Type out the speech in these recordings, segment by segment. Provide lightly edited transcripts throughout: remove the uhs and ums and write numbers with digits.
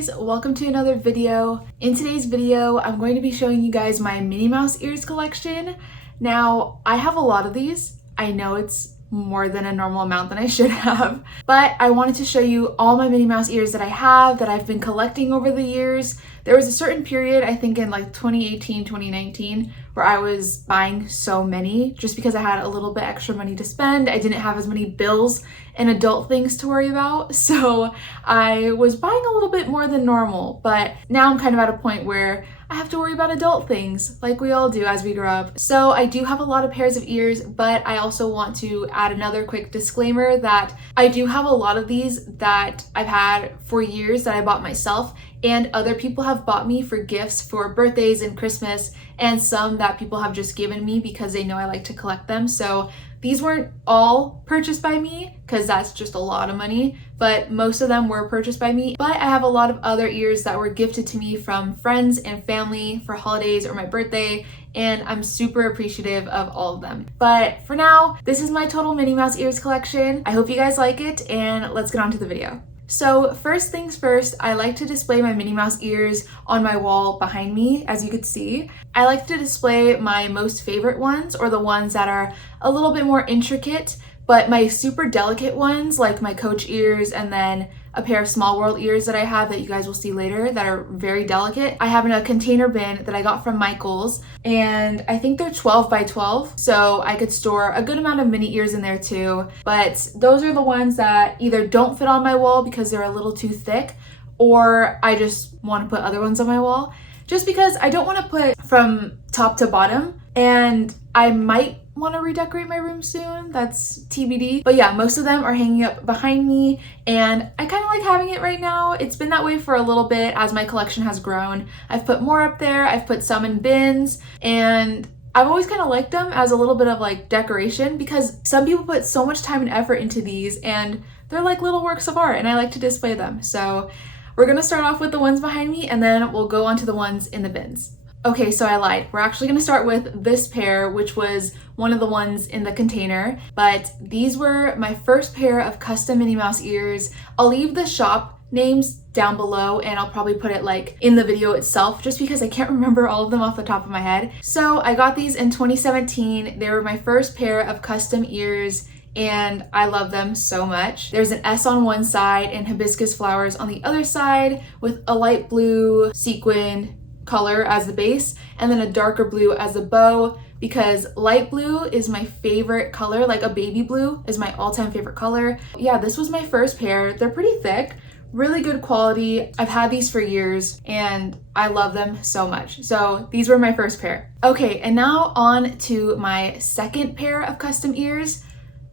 guys, welcome to another video. In today's video, I'm going to be showing you guys my Minnie Mouse ears collection. Now, I have a lot of these. I know it's more than a normal amount than I should have, but I wanted to show you all my Minnie Mouse ears that I have, that I've been collecting over the years. There was a certain period, I think in like 2018, 2019, where I was buying so many just because I had a little bit extra money to spend. I didn't have as many bills and adult things to worry about, so I was buying a little bit more than normal. But now I'm kind of at a point where I have to worry about adult things like we all do as we grow up. So I do have a lot of pairs of ears, but I also want to add another quick disclaimer that I do have a lot of these that I've had for years that I bought myself, and other people have bought me for gifts for birthdays and Christmas, and some that people have just given me because they know I like to collect them. So these weren't all purchased by me because that's just a lot of money, but most of them were purchased by me. But I have a lot of other ears that were gifted to me from friends and family for holidays or my birthday, and I'm super appreciative of all of them. But for now, this is my total Minnie Mouse ears collection. I hope you guys like it, and let's get on to the video. So first things first, I like to display my Minnie Mouse ears on my wall behind me, as you could see. I like to display my most favorite ones, or the ones that are a little bit more intricate, but my super delicate ones, like my Coach ears and then a pair of Small World ears that I have that you guys will see later that are very delicate, I have in a container bin that I got from Michael's, and I think they're 12 by 12, so I could store a good amount of mini ears in there too. But those are the ones that either don't fit on my wall because they're a little too thick, or I just want to put other ones on my wall just because I don't want to put from top to bottom, and I might want to redecorate my room soon. That's TBD. But yeah, most of them are hanging up behind me, and I kind of like having it right now. It's been that way for a little bit as my collection has grown. I've put more up there, I've put some in bins, and I've always kind of liked them as a little bit of like decoration because some people put so much time and effort into these, and they're like little works of art, and I like to display them. So we're gonna start off with the ones behind me, and then we'll go on to the ones in the bins. Okay, so I lied. We're actually gonna start with this pair, which was one of the ones in the container, but these were my first pair of custom Minnie Mouse ears. I'll leave the shop names down below, and I'll probably put it like in the video itself just because I can't remember all of them off the top of my head. So I got these in 2017. They were my first pair of custom ears, and I love them so much. There's an S on one side and hibiscus flowers on the other side with a light blue sequin color as the base and then a darker blue as the bow, because light blue is my favorite color. Like a baby blue is my all-time favorite color. Yeah, this was my first pair. They're pretty thick, really good quality. I've had these for years and I love them so much. So these were my first pair. Okay, and now on to my second pair of custom ears.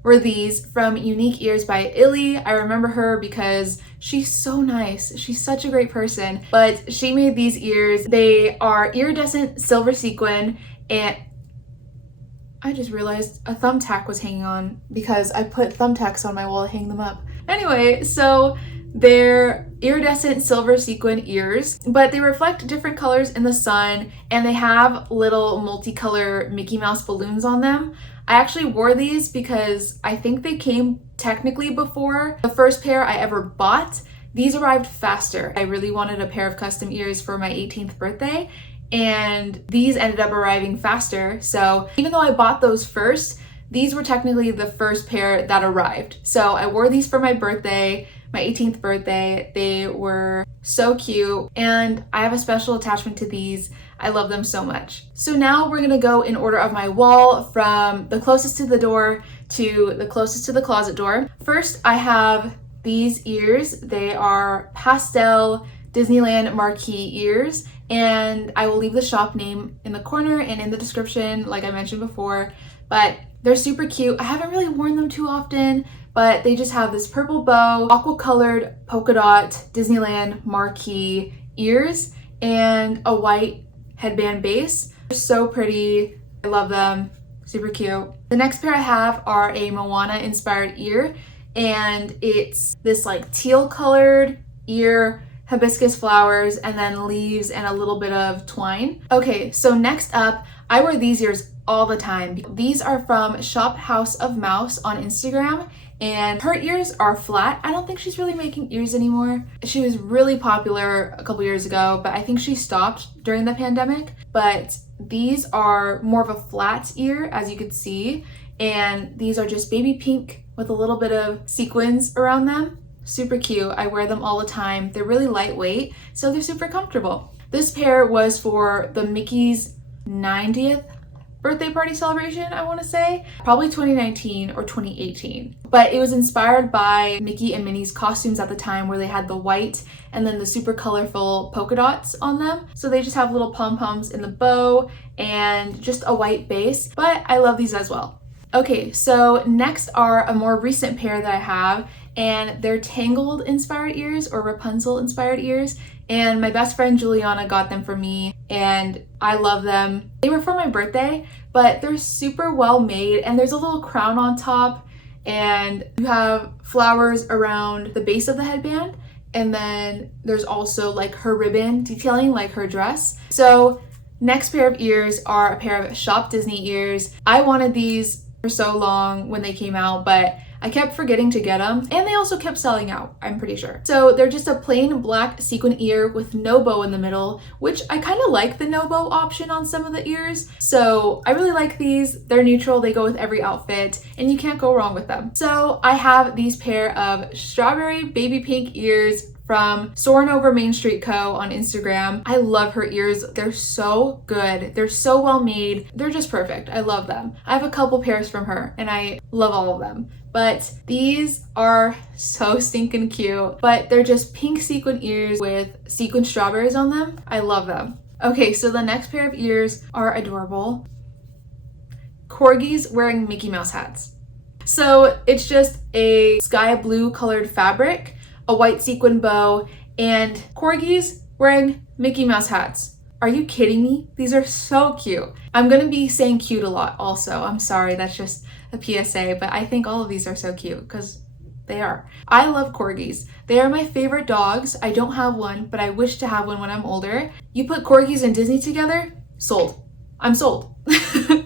Were these from Unique Ears by Ili. I remember her because she's so nice. She's such a great person. But she made these ears. They are iridescent silver sequin, and I just realized a thumbtack was hanging on because I put thumbtacks on my wall to hang them up. Anyway, so they're iridescent silver sequin ears, but they reflect different colors in the sun, and they have little multicolor Mickey Mouse balloons on them. I actually wore these because I think they came technically before the first pair I ever bought. These arrived faster. I really wanted a pair of custom ears for my 18th birthday, and these ended up arriving faster. So even though I bought those first, these were technically the first pair that arrived. So I wore these for my birthday, my 18th birthday. They were so cute, and I have a special attachment to these. I love them so much. So now we're gonna go in order of my wall from the closest to the door to the closest to the closet door. First, I have these ears. They are pastel Disneyland marquee ears, and I will leave the shop name in the corner and in the description like I mentioned before, but they're super cute. I haven't really worn them too often, but they just have this purple bow, aqua colored polka dot Disneyland marquee ears, and a white headband base. They're so pretty. I love them. Super cute. The next pair I have are a Moana inspired ear, and it's this like teal colored ear, hibiscus flowers, and then leaves and a little bit of twine. Okay, so next up I wear these ears all the time. These are from shophouseofmouse on Instagram, and her ears are flat. I don't think she's really making ears anymore. She was really popular a couple years ago, but I think she stopped during the pandemic. But these are more of a flat ear, as you could see, and these are just baby pink with a little bit of sequins around them. Super cute. I wear them all the time. They're really lightweight, so they're super comfortable. This pair was for the Mickey's 90th birthday party celebration, I want to say. Probably 2019 or 2018. But it was inspired by Mickey and Minnie's costumes at the time, where they had the white and then the super colorful polka dots on them. So they just have little pom-poms in the bow and just a white base, but I love these as well. Okay, so next are a more recent pair that I have, and they're Tangled inspired ears or Rapunzel inspired ears. And my best friend Juliana got them for me, and I love them. They were for my birthday, but they're super well made, and there's a little crown on top, and you have flowers around the base of the headband, and then there's also like her ribbon detailing like her dress. So next pair of ears are a pair of ShopDisney ears. I wanted these for so long when they came out, but I kept forgetting to get them, and they also kept selling out, I'm pretty sure. So they're just a plain black sequin ear with no bow in the middle, which I kind of like the no bow option on some of the ears. So I really like these. They're neutral, they go with every outfit, and you can't go wrong with them. So I have these pair of strawberry baby pink ears from soarinovermainstreetco on Instagram. I love her ears. They're so good. They're so well made. They're just perfect. I love them. I have a couple pairs from her, and I love all of them. But these are so stinking cute. But they're just pink sequin ears with sequin strawberries on them. I love them. Okay, so the next pair of ears are adorable. Corgis wearing Mickey Mouse hats. So it's just a sky blue colored fabric, a white sequin bow, and corgis wearing Mickey Mouse hats. Are you kidding me? These are so cute. I'm gonna be saying cute a lot also. I'm sorry, that's just a PSA, but I think all of these are so cute because they are. I love corgis. They are my favorite dogs. I don't have one, but I wish to have one when I'm older. You put corgis and Disney together, sold. I'm sold.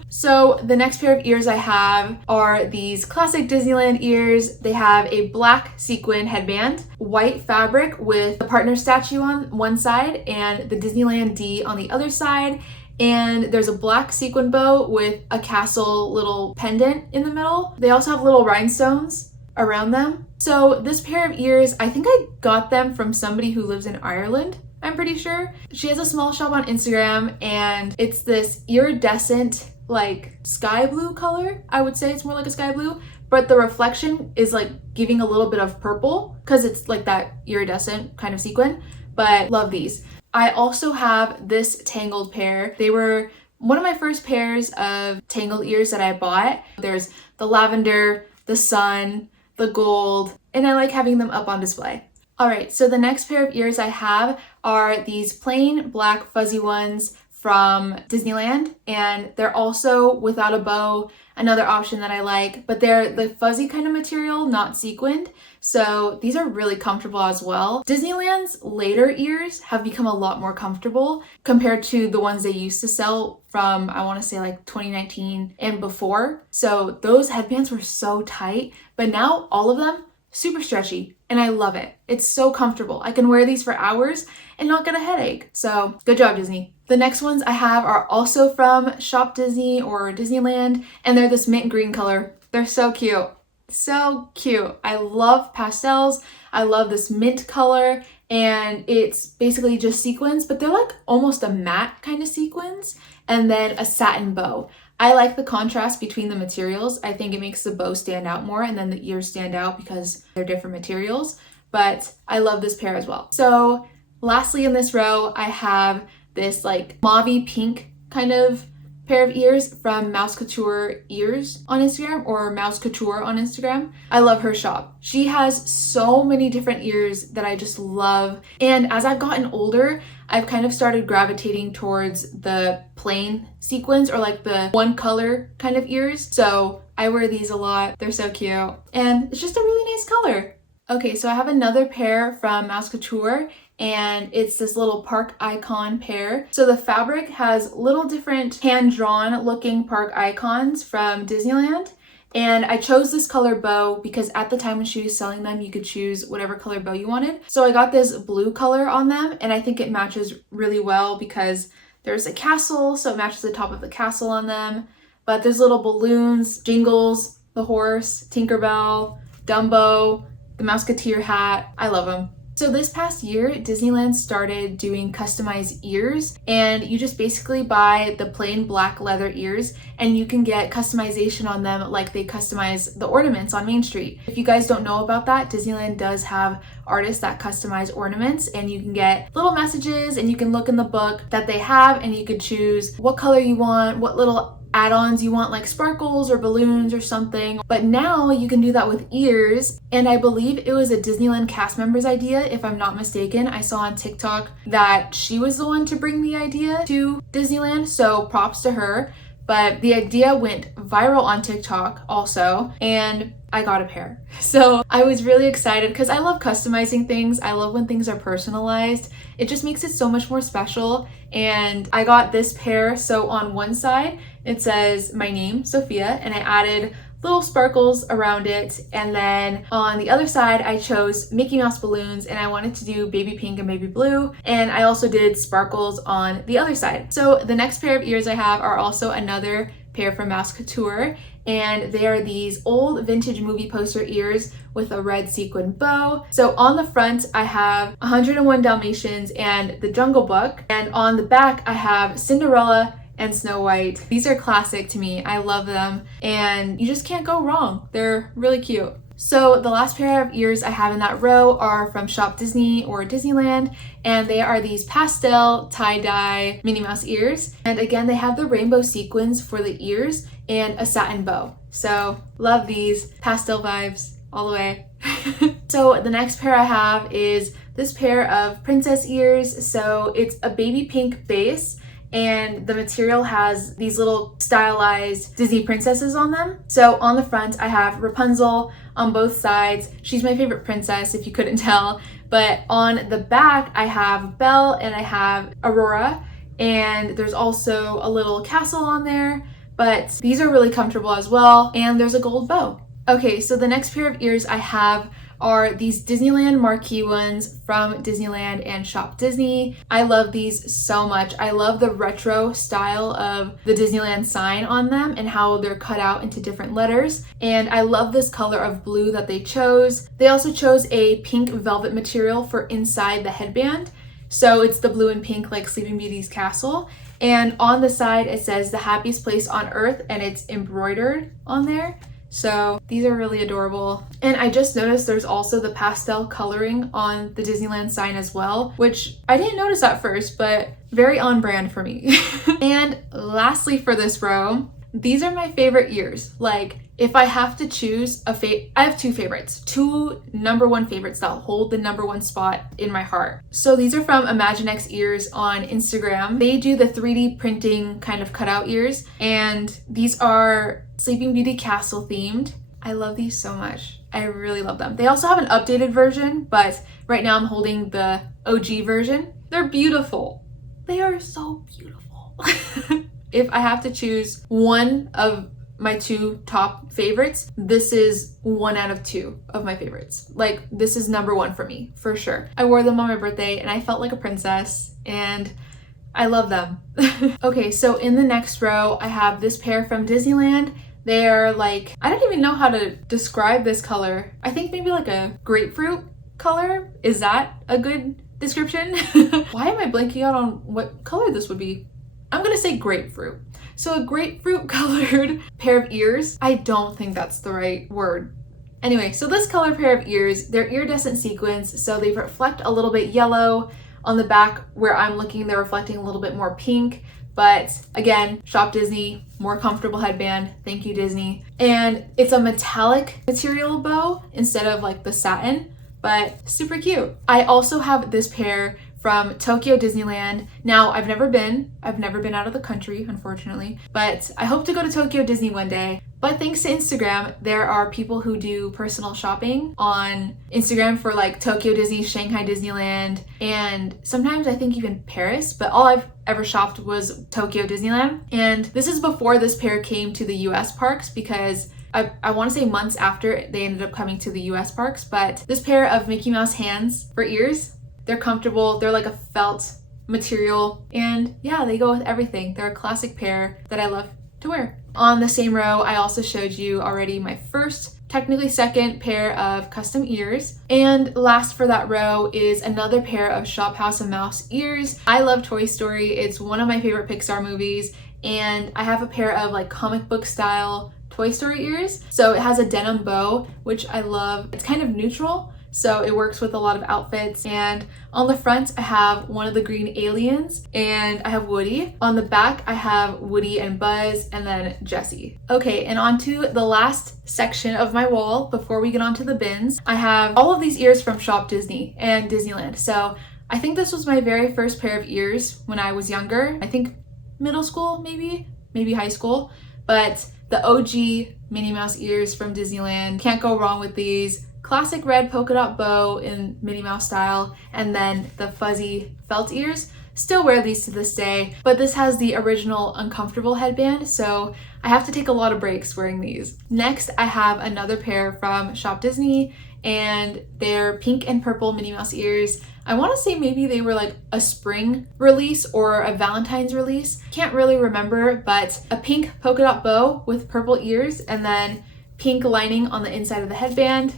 So the next pair of ears I have are these classic Disneyland ears. They have a black sequin headband, white fabric with the partner statue on one side and the Disneyland D on the other side. And there's a black sequin bow with a castle little pendant in the middle. They also have little rhinestones around them. So this pair of ears, I think I got them from somebody who lives in Ireland, I'm pretty sure. She has a small shop on Instagram, and it's this iridescent like sky blue color. I would say it's more like a sky blue, but the reflection is like giving a little bit of purple because it's like that iridescent kind of sequin. But love these. I also have this Tangled pair. They were one of my first pairs of Tangled ears that I bought. There's the lavender, the sun, the gold, and I like having them up on display. All right, so the next pair of ears I have are these plain black fuzzy ones from Disneyland, and they're also without a bow, another option that I like, but they're the fuzzy kind of material, not sequined. So these are really comfortable as well. Disneyland's later ears have become a lot more comfortable compared to the ones they used to sell from, I want to say like 2019 and before. So those headbands were so tight, but now all of them super stretchy, and I love it. It's so comfortable. I can wear these for hours and not get a headache. So good job, Disney. The next ones I have are also from ShopDisney or Disneyland, and they're this mint green color. They're so cute. So cute. I love pastels. I love this mint color, and it's basically just sequins, but they're like almost a matte kind of sequins, and then a satin bow. I like the contrast between the materials. I think it makes the bow stand out more, and then the ears stand out because they're different materials, but I love this pair as well. So lastly in this row, I have this like mauve pink kind of pair of ears from Mouse Couture Ears on Instagram, or Mouse Couture on Instagram. I love her shop. She has so many different ears that I just love. And as I've gotten older, I've kind of started gravitating towards the plain sequins or like the one color kind of ears. So I wear these a lot. They're so cute. And it's just a really nice color. Okay, so I have another pair from Mouse Couture, and it's this little park icon pair. So the fabric has little different hand-drawn looking park icons from Disneyland. And I chose this color bow because at the time when she was selling them, you could choose whatever color bow you wanted. So I got this blue color on them, and I think it matches really well because there's a castle, so it matches the top of the castle on them. But there's little balloons, Jingles, the horse, Tinkerbell, Dumbo, the Mouseketeer hat. I love them. So this past year, Disneyland started doing customized ears, and you just basically buy the plain black leather ears and you can get customization on them like they customize the ornaments on Main Street. If you guys don't know about that, Disneyland does have artists that customize ornaments, and you can get little messages and you can look in the book that they have and you could choose what color you want, what little add-ons you want, like sparkles or balloons or something. But now you can do that with ears, and I believe it was a Disneyland cast member's idea, if I'm not mistaken. I saw on TikTok that she was the one to bring the idea to Disneyland, so props to her. But the idea went viral on TikTok also, and I got a pair. So I was really excited because I love customizing things. I love when things are personalized. It just makes it so much more special. And I got this pair. So on one side, it says my name, Sophia, and I added little sparkles around it. And then on the other side, I chose Mickey Mouse balloons, and I wanted to do baby pink and baby blue. And I also did sparkles on the other side. So the next pair of ears I have are also another pair from Mouse Couture, and they are these old vintage movie poster ears with a red sequin bow. So on the front, I have 101 Dalmatians and The Jungle Book, and on the back, I have Cinderella and Snow White. These are classic to me. I love them, and you just can't go wrong. They're really cute. So the last pair of ears I have in that row are from ShopDisney or Disneyland, and they are these pastel tie-dye Minnie Mouse ears. And again, they have the rainbow sequins for the ears and a satin bow. So love these pastel vibes all the way. So the next pair I have is this pair of princess ears. So it's a baby pink base, and the material has these little stylized Disney princesses on them. So on the front, I have Rapunzel on both sides. She's my favorite princess, if you couldn't tell. But on the back, I have Belle and I have Aurora, and there's also a little castle on there, but these are really comfortable as well, and there's a gold bow. Okay, so the next pair of ears I have are these Disneyland marquee ones from Disneyland and ShopDisney. I love these so much. I love the retro style of the Disneyland sign on them and how they're cut out into different letters. And I love this color of blue that they chose. They also chose a pink velvet material for inside the headband. So it's the blue and pink like Sleeping Beauty's castle. And on the side, it says the happiest place on earth, and it's embroidered on there. So these are really adorable. And I just noticed there's also the pastel coloring on the Disneyland sign as well, which I didn't notice at first, but very on brand for me. And lastly for this row, these are my favorite ears. Like, if I have to choose I have two favorites, two number one favorites that hold the number one spot in my heart. So these are from Imaginext Ears on Instagram. They do the 3D printing kind of cutout ears, and these are Sleeping Beauty castle themed. I love these so much. I really love them. They also have an updated version, but right now I'm holding the OG version. They're beautiful. They are so beautiful. If I have to choose one of my two top favorites, this is 1 out of 2 of my favorites. Like, this is number 1 for me, for sure. I wore them on my birthday and I felt like a princess, and I love them. Okay, so in the next row, I have this pair from Disneyland. They're like, I don't even know how to describe this color. I think maybe like a grapefruit color. Is that a good description? Why am I blanking out on what color this would be? I'm gonna say grapefruit. So a grapefruit colored pair of ears. I don't think that's the right word. Anyway, so this color pair of ears, they're iridescent sequins, so they reflect a little bit yellow. On the back where I'm looking, they're reflecting a little bit more pink. But again, ShopDisney, more comfortable headband. Thank you, Disney. And it's a metallic material bow instead of like the satin, but super cute. I also have this pair from Tokyo Disneyland. Now, I've never been out of the country, unfortunately, but I hope to go to Tokyo Disney one day. But thanks to Instagram, there are people who do personal shopping on Instagram for like Tokyo Disney, Shanghai Disneyland, and sometimes I think even Paris, but all I've ever shopped was Tokyo Disneyland. And this is before this pair came to the US parks, because I want to say months after they ended up coming to the US parks. But this pair of Mickey Mouse hands for ears, they're comfortable, they're like a felt material, and yeah, they go with everything. They're a classic pair that I love to wear. On the same row, I also showed you already my first, technically second pair of custom ears. And last for that row is another pair of Shop House of Mouse ears. I love Toy Story. It's one of my favorite Pixar movies. And I have a pair of like comic book style Toy Story ears. So it has a denim bow, which I love. It's kind of neutral, so it works with a lot of outfits. And on the front, I have one of the green aliens and I have Woody. On the back, I have Woody and Buzz and then Jessie. Okay, and on to the last section of my wall before we get onto the bins. I have all of these ears from Shop Disney and Disneyland. So I think this was my very first pair of ears when I was younger. I think middle school, maybe high school. But the OG Minnie Mouse ears from Disneyland, can't go wrong with these. Classic red polka dot bow in Minnie Mouse style, and then the fuzzy felt ears. Still wear these to this day, but this has the original uncomfortable headband, so I have to take a lot of breaks wearing these. Next, I have another pair from Shop Disney, and they're pink and purple Minnie Mouse ears. I want to say maybe they were like a spring release or a Valentine's release. Can't really remember, but a pink polka dot bow with purple ears and then pink lining on the inside of the headband.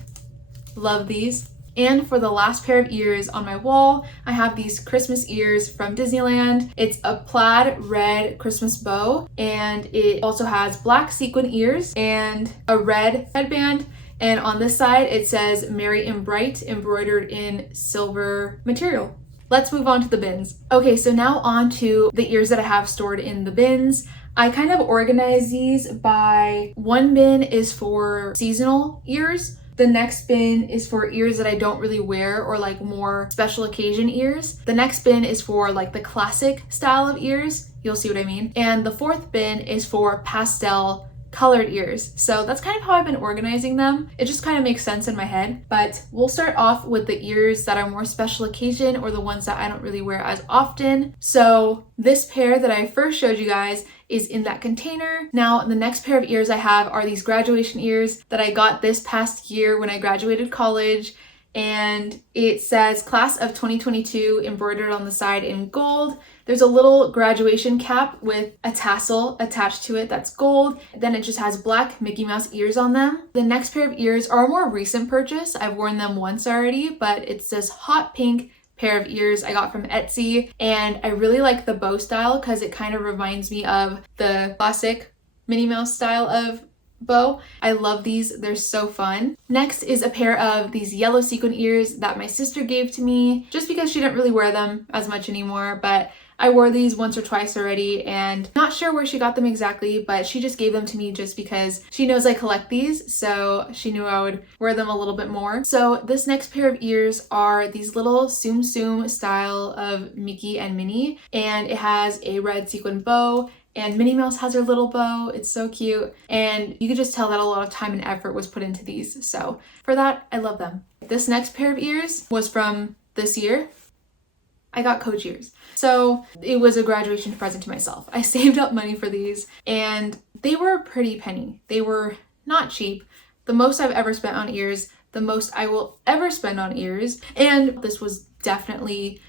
Love these. And for the last pair of ears on my wall, I have these Christmas ears from Disneyland. It's a plaid red Christmas bow, and it also has black sequin ears and a red headband. And on this side, it says Merry and Bright embroidered in silver material. Let's move on to the bins. Okay, so now on to the ears that I have stored in the bins. I kind of organize these by one bin is for seasonal ears. The next bin is for ears that I don't really wear or like more special occasion ears. The next bin is for like the classic style of ears. You'll see what I mean. And the fourth bin is for pastel colored ears. So that's kind of how I've been organizing them. It just kind of makes sense in my head. But we'll start off with the ears that are more special occasion or the ones that I don't really wear as often. So this pair that I first showed you guys is in that container. Now, the next pair of ears I have are these graduation ears that I got this past year when I graduated college. And it says Class of 2022 embroidered on the side in gold. There's a little graduation cap with a tassel attached to it that's gold. Then it just has black Mickey Mouse ears on them. The next pair of ears are a more recent purchase. I've worn them once already, but it's this hot pink pair of ears I got from Etsy. And I really like the bow style because it kind of reminds me of the classic Minnie Mouse style of bow. I love these. They're so fun. Next is a pair of these yellow sequin ears that my sister gave to me just because she didn't really wear them as much anymore, but I wore these once or twice already, and not sure where she got them exactly, but she just gave them to me just because she knows I collect these, so she knew I would wear them a little bit more. So this next pair of ears are these little Tsum Tsum style of Mickey and Minnie, and it has a red sequin bow, and Minnie Mouse has her little bow. It's so cute, and you could just tell that a lot of time and effort was put into these, so for that, I love them. This next pair of ears was from this year. I got Coach ears. So it was a graduation present to myself. I saved up money for these and they were a pretty penny. They were not cheap. The most I've ever spent on ears, the most I will ever spend on ears. And this was definitely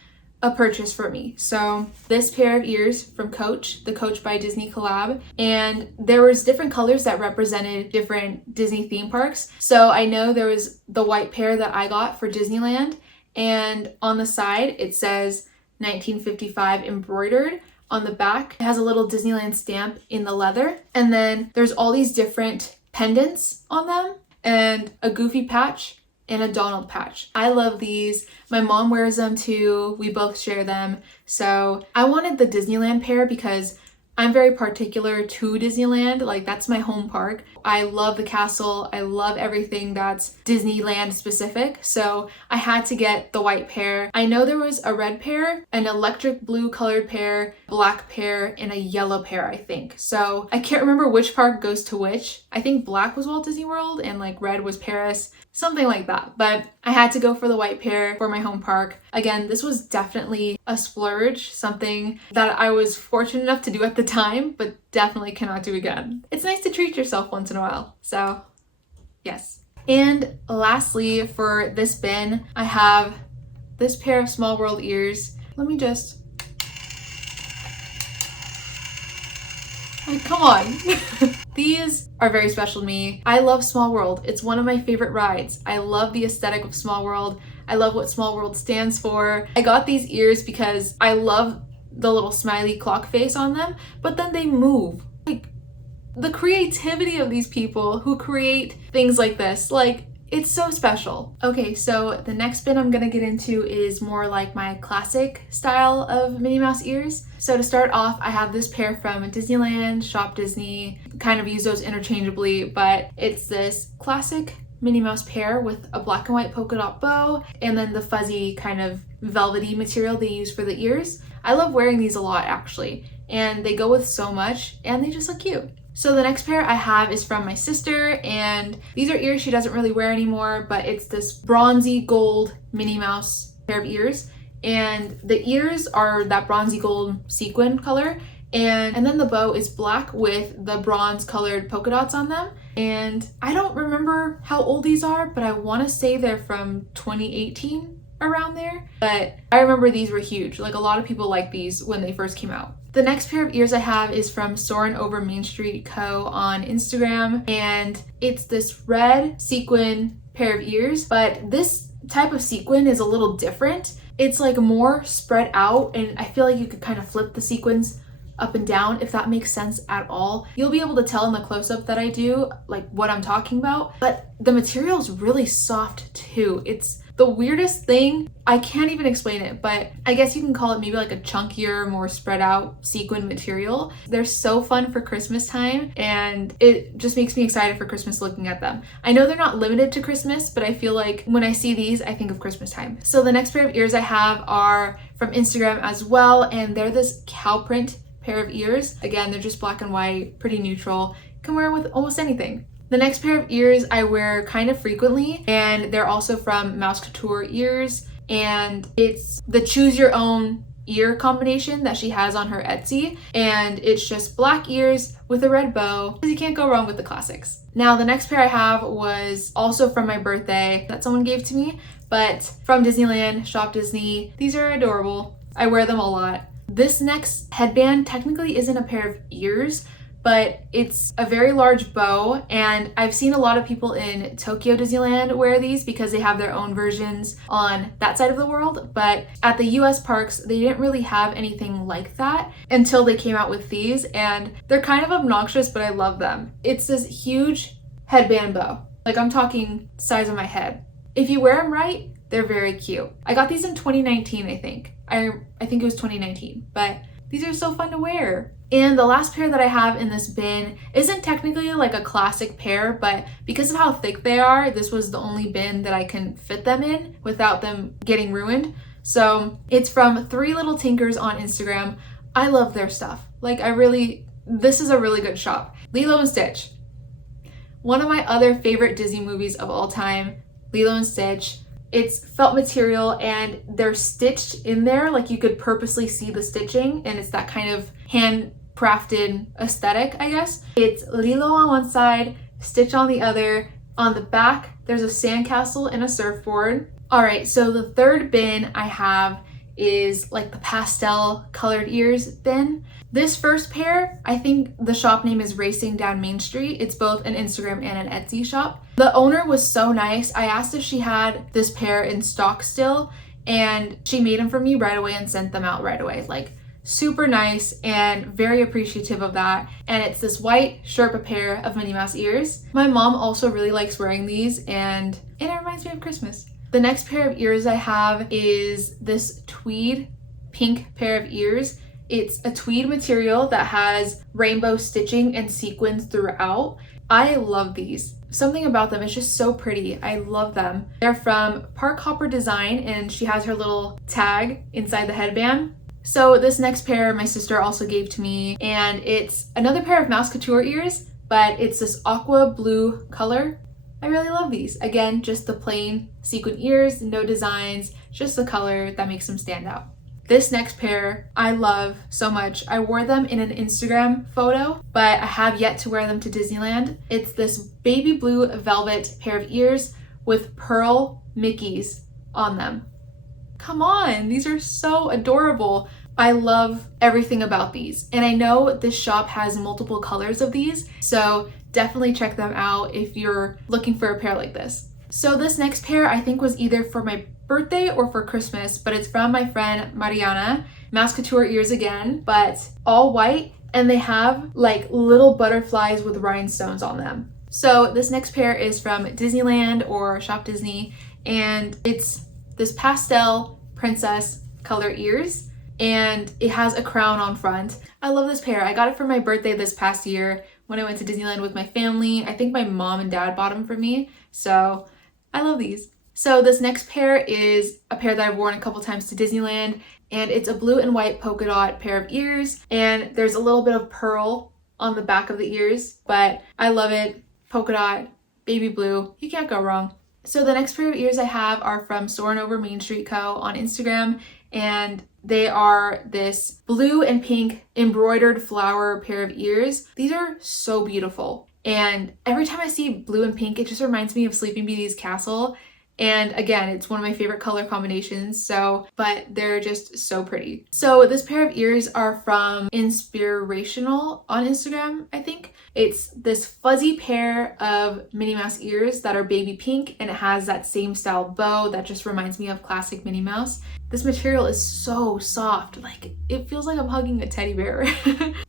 a purchase for me. So this pair of ears from Coach, the Coach by Disney collab, and there was different colors that represented different Disney theme parks. So I know there was the white pair that I got for Disneyland, and on the side it says 1955 embroidered. On the back it has a little Disneyland stamp in the leather, and then there's all these different pendants on them and a Goofy patch and a Donald patch. I love these. My mom wears them too. We both share them. So I wanted the Disneyland pair because I'm very particular to Disneyland. Like, that's my home park. I love the castle. I love everything that's Disneyland specific. So I had to get the white pair. I know there was a red pair, an electric blue colored pair, black pair, and a yellow pair, I think. So I can't remember which park goes to which. I think black was Walt Disney World and like red was Paris, something like that. But I had to go for the white pair for my home park. Again, this was definitely a splurge, something that I was fortunate enough to do at the time, but definitely cannot do again. It's nice to treat yourself once in a while. So yes. And lastly, for this bin, I have this pair of Small World ears. Let me just, like, come on. These are very special to me. I love Small World. It's one of my favorite rides. I love the aesthetic of Small World. I love what Small World stands for. I got these ears because I love the little smiley clock face on them, but then they move. Like, the creativity of these people who create things like this, like, it's so special. Okay, so the next bin I'm gonna get into is more like my classic style of Minnie Mouse ears. So to start off, I have this pair from Disneyland, ShopDisney, kind of use those interchangeably, but it's this classic Minnie Mouse pair with a black and white polka dot bow and then the fuzzy kind of velvety material they use for the ears. I love wearing these a lot actually, and they go with so much and they just look cute. So the next pair I have is from my sister, and these are ears she doesn't really wear anymore, but it's this bronzy gold Minnie Mouse pair of ears. And the ears are that bronzy gold sequin color, and then the bow is black with the bronze colored polka dots on them. And I don't remember how old these are, but I want to say they're from 2018, around there. But I remember these were huge. Like, a lot of people liked these when they first came out. The next pair of ears I have is from soarinovermainstreetco on Instagram, and it's this red sequin pair of ears, but this type of sequin is a little different. It's like more spread out, and I feel like you could kind of flip the sequins up and down, if that makes sense at all. You'll be able to tell in the close-up that I do, like, what I'm talking about, but the material is really soft too. It's the weirdest thing. I can't even explain it, but I guess you can call it maybe like a chunkier, more spread out sequin material. They're so fun for Christmas time, and it just makes me excited for Christmas looking at them. I know they're not limited to Christmas, but I feel like when I see these, I think of Christmas time. So the next pair of ears I have are from Instagram as well, and they're this cow print pair of ears. Again, they're just black and white, pretty neutral. You can wear with almost anything. The next pair of ears I wear kind of frequently, and they're also from Mouse Couture Ears, and it's the choose your own ear combination that she has on her Etsy, and it's just black ears with a red bow, because you can't go wrong with the classics. Now the next pair I have was also from my birthday that someone gave to me, but from Disneyland, ShopDisney. These are adorable. I wear them a lot. This next headband technically isn't a pair of ears, but it's a very large bow, and I've seen a lot of people in Tokyo Disneyland wear these because they have their own versions on that side of the world, but at the US parks, they didn't really have anything like that until they came out with these, and they're kind of obnoxious, but I love them. It's this huge headband bow. Like, I'm talking size of my head. If you wear them right, they're very cute. I got these in 2019, I think. I think it was 2019, but these are so fun to wear. And the last pair that I have in this bin isn't technically like a classic pair, but because of how thick they are, this was the only bin that I can fit them in without them getting ruined. So it's from Three Little Tinkers on Instagram. I love their stuff. Like, this is a really good shop. Lilo and Stitch. One of my other favorite Disney movies of all time, Lilo and Stitch. It's felt material, and they're stitched in there, like you could purposely see the stitching, and it's that kind of handcrafted aesthetic, I guess. It's Lilo on one side, Stitch on the other. On the back, there's a sandcastle and a surfboard. All right, so the third bin I have is like the pastel colored ears bin. This first pair, I think the shop name is Racing Down Main Street. It's both an Instagram and an Etsy shop. The owner was so nice. I asked if she had this pair in stock still, and she made them for me right away and sent them out right away. Like, super nice and very appreciative of that. And it's this white Sherpa pair of Minnie Mouse ears. My mom also really likes wearing these, and it reminds me of Christmas. The next pair of ears I have is this tweed pink pair of ears. It's a tweed material that has rainbow stitching and sequins throughout. I love these. Something about them is just so pretty. I love them. They're from Park Hopper Design, and she has her little tag inside the headband. So this next pair my sister also gave to me, and it's another pair of Mouse Couture ears, but it's this aqua blue color. I really love these. Again, just the plain sequin ears, no designs, just the color that makes them stand out. This next pair I love so much. I wore them in an Instagram photo, but I have yet to wear them to Disneyland. It's this baby blue velvet pair of ears with pearl Mickeys on them. Come on, these are so adorable. I love everything about these. And I know this shop has multiple colors of these, so definitely check them out if you're looking for a pair like this. So this next pair I think was either for my birthday or for Christmas, but it's from my friend Mariana. Mouse Couture ears again, but all white, and they have like little butterflies with rhinestones on them. So this next pair is from Disneyland or Shop Disney, and it's this pastel princess color ears, and it has a crown on front. I love this pair. I got it for my birthday this past year when I went to Disneyland with my family. I think my mom and dad bought them for me, so I love these. So this next pair is a pair that I've worn a couple times to Disneyland, and it's a blue and white polka dot pair of ears, and there's a little bit of pearl on the back of the ears, but I love it. Polka dot, baby blue, you can't go wrong. So the next pair of ears I have are from soarinovermainstreetco on Instagram, and they are this blue and pink embroidered flower pair of ears. These are so beautiful, and every time I see blue and pink, it just reminds me of Sleeping Beauty's castle. And again, it's one of my favorite color combinations, but they're just so pretty. So this pair of ears are from Inspirational on Instagram, I think. It's this fuzzy pair of Minnie Mouse ears that are baby pink, and it has that same style bow that just reminds me of classic Minnie Mouse. This material is so soft, like it feels like I'm hugging a teddy bear.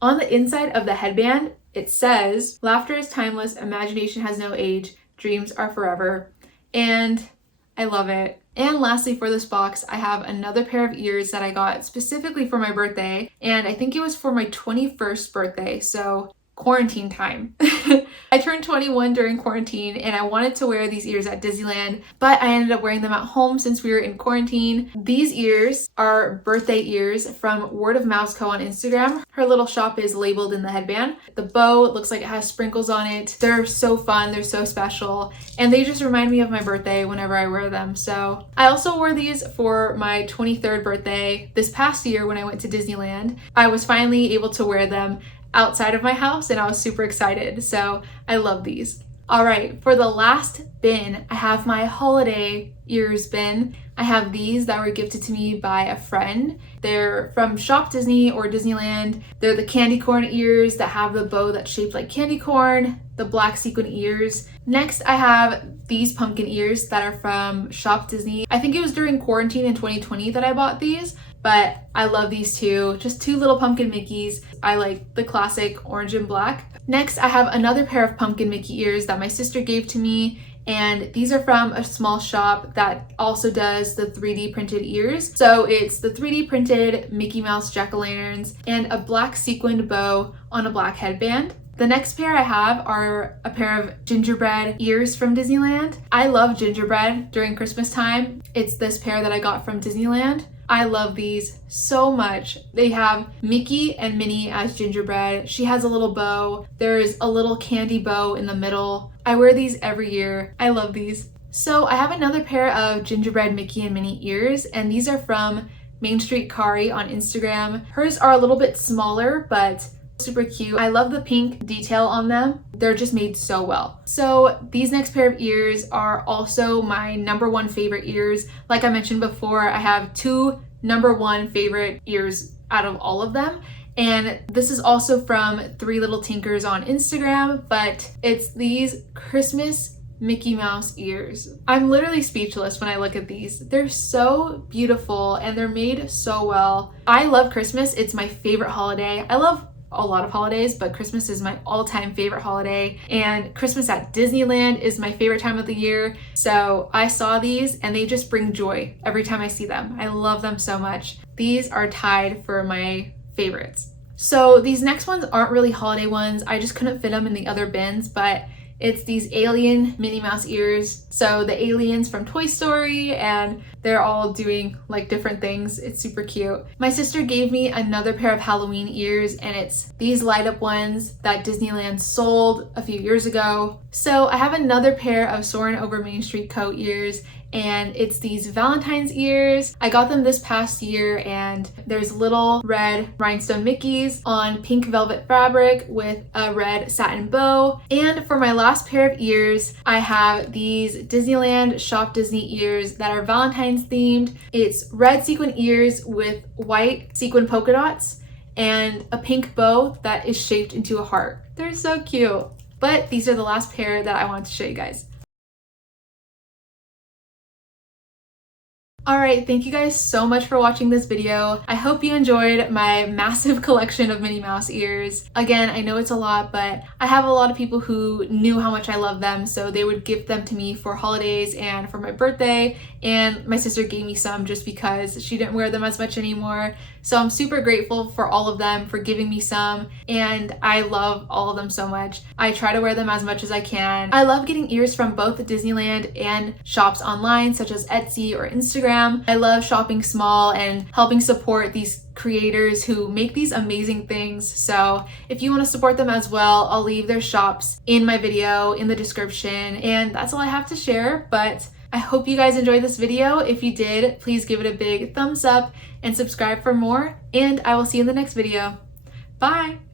On the inside of the headband, it says, "Laughter is timeless, imagination has no age, dreams are forever." And I love it. And lastly, for this box, I have another pair of ears that I got specifically for my birthday, and I think it was for my 21st birthday, so quarantine time. I turned 21 during quarantine, and I wanted to wear these ears at Disneyland, but I ended up wearing them at home since we were in quarantine. These ears are birthday ears from Word of Mouse Co on Instagram. Her little shop is labeled in the headband. The bow looks like it has sprinkles on it. They're so fun, they're so special, and they just remind me of my birthday whenever I wear them. So I also wore these for my 23rd birthday this past year when I went to Disneyland. I was finally able to wear them outside of my house, and I was super excited. So I love these. All right, for the last bin, I have my holiday ears bin. I have these that were gifted to me by a friend. They're from Shop Disney or Disneyland. They're the candy corn ears that have the bow that's shaped like candy corn, the black sequin ears. Next, I have these pumpkin ears that are from Shop Disney. I think it was during quarantine in 2020 that I bought these, but I love these too. Just two little pumpkin Mickeys. I like the classic orange and black. Next, I have another pair of pumpkin Mickey ears that my sister gave to me, and these are from a small shop that also does the 3D printed ears. So it's the 3D printed Mickey Mouse jack-o'-lanterns and a black sequined bow on a black headband. The next pair I have are a pair of gingerbread ears from Disneyland. I love gingerbread during Christmas time. It's this pair that I got from Disneyland. I love these so much. They have Mickey and Minnie as gingerbread. She has a little bow. There's a little candy bow in the middle. I wear these every year. I love these. So I have another pair of gingerbread Mickey and Minnie ears, and these are from Main Street Kari on Instagram. Hers are a little bit smaller, but super cute. I love the pink detail on them. They're just made so well. So these next pair of ears are also my #1 favorite ears. Like I mentioned before, I have two #1 favorite ears out of all of them. And this is also from Three Little Tinkers on Instagram, but it's these Christmas Mickey Mouse ears. I'm literally speechless when I look at these. They're so beautiful and they're made so well. I love Christmas. It's my favorite holiday. I love a lot of holidays, but Christmas is my all-time favorite holiday, and Christmas at Disneyland is my favorite time of the year. So I saw these and they just bring joy every time I see them. I love them so much. These are tied for my favorites. So these next ones aren't really holiday ones. I just couldn't fit them in the other bins, but it's these alien Minnie Mouse ears. So the aliens from Toy Story, and they're all doing like different things. It's super cute. My sister gave me another pair of Halloween ears, and it's these light up ones that Disneyland sold a few years ago. So I have another pair of soarinovermainstreetco ears, and it's these Valentine's ears. I got them this past year, and there's little red rhinestone Mickeys on pink velvet fabric with a red satin bow. And for my last pair of ears, I have these Disneyland ShopDisney ears that are Valentine's themed. It's red sequin ears with white sequin polka dots and a pink bow that is shaped into a heart. They're so cute. But these are the last pair that I wanted to show you guys. Alright, thank you guys so much for watching this video. I hope you enjoyed my massive collection of Minnie Mouse ears. Again, I know it's a lot, but I have a lot of people who knew how much I love them, so they would gift them to me for holidays and for my birthday, and my sister gave me some just because she didn't wear them as much anymore. So I'm super grateful for all of them for giving me some, and I love all of them so much. I try to wear them as much as I can. I love getting ears from both Disneyland and shops online such as Etsy or Instagram. I love shopping small and helping support these creators who make these amazing things. So if you want to support them as well, I'll leave their shops in my video in the description, and that's all I have to share. But I hope you guys enjoyed this video. If you did, please give it a big thumbs up and subscribe for more, and I will see you in the next video. Bye!